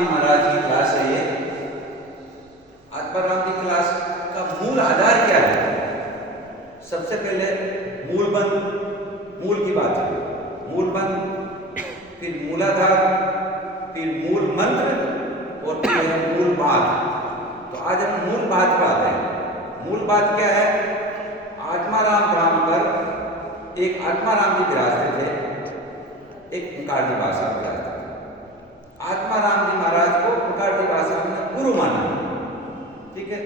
जी महाराज की क्लास है ये। आत्माराम जी क्लास का मूल आधार क्या है? सबसे पहले मूल की बात है। मूलबंध, फिर मूलाधार, फिर मूल मंत्र और फिर है मूल बात। तो आज हम मूल बात पर आते हैं। मूल बात क्या है? आत्माराम धाम पर एक आत्माराम जी विराजते थे, एक ओंकार जी भाषा विराजते थे। आत्माराम जी महाराज को ओंकार जी भाषा में गुरु माना, ठीक है।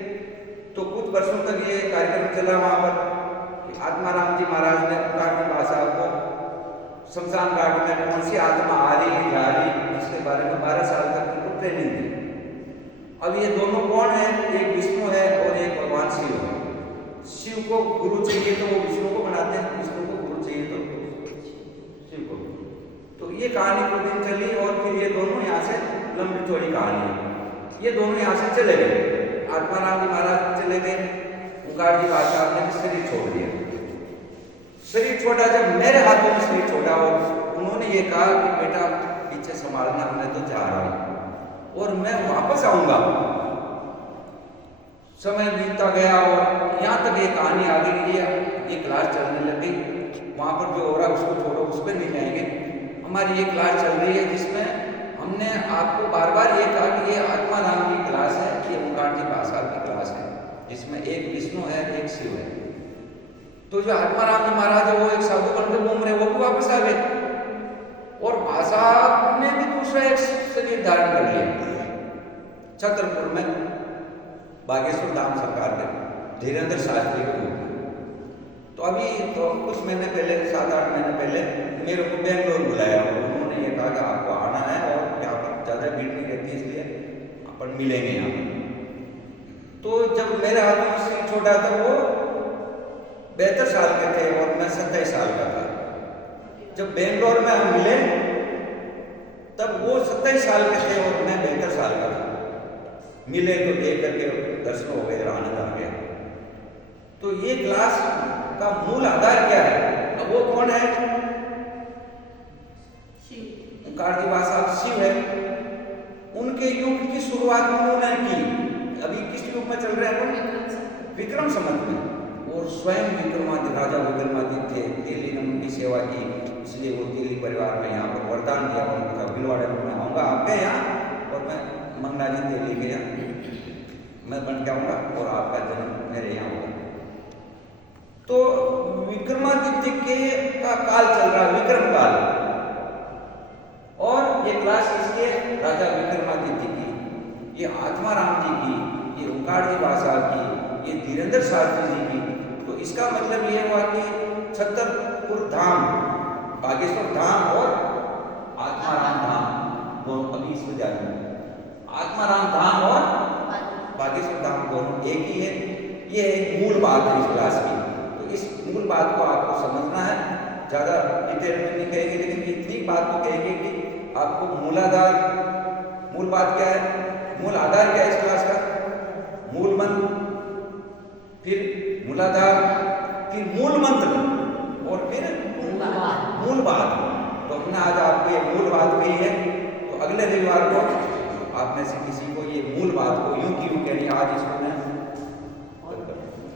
तो कुछ वर्षों तक ये कार्यक्रम चला वहां पर। आत्माराम जी महाराज ने ओंकार जी भाषा को शमशान घाट में कौन सी आत्मा आ रही है, जा रही, इसके बारे में 12 साल तक उनको ट्रेनिंग दी। अब ये दोनों कौन है? एक विष्णु है और एक भगवान शिव है। शिव को गुरु चाहिए तो वो विष्णु को बनाते हैं, विष्णु को गुरु चाहिए तो शिव को। तो ये कहानी कुछ दिन चली और फिर ये दोनों यहाँ से, लंबी चौड़ी कहानी है, ये दोनों यहाँ से चले गए। आत्माराम जी महाराज चले गए, ओंकार जी भाषा ने शरीर छोड़ दिया। शरीर छोड़ा, जब मेरे हाथों में शरीर छोड़ा और उन्होंने ये कहा कि बेटा पीछे संभालना, मैं तो जा रहा हूं और मैं वापस आऊंगा। समय बीतता गया और यहाँ तक ये कहानी आ गई, ये क्लास चलने लग गई। वहां पर जो हो रहा उसको छोड़ो, उस पर नहीं जाएंगे। हमारी ये क्लास चल रही है जिसमें हमने आपको बार बार ये कहा कि ये आत्माराम की क्लास है, ये ओंकार जी भाषा की क्लास है, जिसमें एक विष्णु है, एक शिव है। तो जो आत्माराम जी महाराज है वो एक साधु बनकर घूम रहे, वो भी वापस आ गए और भाषा ने भी दूसरा एक शरीर धारण कर लिया छतरपुर में, बागेश्वर धाम सरकार के धीरेन्द्र शास्त्री के रूप में। तो अभी तो कुछ महीने पहले, 7-8 महीने पहले मेरे को बेंगलोर बुलाया और उन्होंने ये कहा कि आपको आना है और यहाँ पर ज़्यादा भीड़ नहीं रहती, इसलिए अपन मिलेंगे यहाँ पर। तो जब मेरे हाथों में शरीर छोड़ा था वो 72 साल के थे और मैं 27 साल का था। जब बेंगलोर में हम मिले तब वो 27 साल के थे और मैं 72 साल का था। मिले तो देख करके दर्शन हो गए, आनंद आ गया। तो ये क्लास का मूल आधार क्या है? अब वो कौन है? ओंकार जी भाषा शिव है। उनके युग की शुरुआत उन्होंने की। अभी किस युग में चल रहे हैं? विक्रम संवत में। और स्वयं विक्रमादित्य, राजा विक्रमादित्य तेली ने उनकी सेवा की, इसलिए वो तेली परिवार में यहाँ पर वरदान दिया। उन्होंने कहा बिलवाड़े में मैं आऊँगा आपके यहाँ और मैं मंगला जी तेली के यहाँ मैं बन के आऊँगा और आपका जन्म मेरे यहाँ होगा। तो विक्रमादित्य के का काल चल रहा है, विक्रम काल। और ये क्लास किसकी है? राजा विक्रमादित्य की, ये आत्माराम जी की, ये ओंकार जी भाषा की, ये धीरेन्द्र शास्त्री जी की। तो इसका मतलब ये हुआ कि छतरपुर धाम, बागेश्वर धाम और आत्माराम धाम दोनों, अभी इसमें जाने आत्माराम धाम और बागेश्वर धाम दोनों एक ही है। ये एक मूल बात है इस क्लास की। तो इस मूल बात को आपको समझना है, ज़्यादा डिटेल में नहीं कहेंगे, लेकिन इतनी बात तो कहेंगे कि आपको मूलाधार, मूल बात क्या है, मूल आधार क्या है इस क्लास का? मूल मंत्र, फिर मूलाधार, फिर मूल मंत्र और फिर मूल बात। तो हमने आज आपको ये मूल बात कही है। तो अगले रविवार को आप में से किसी को ये मूल बात को यूं की यूं कहनी, आज इसको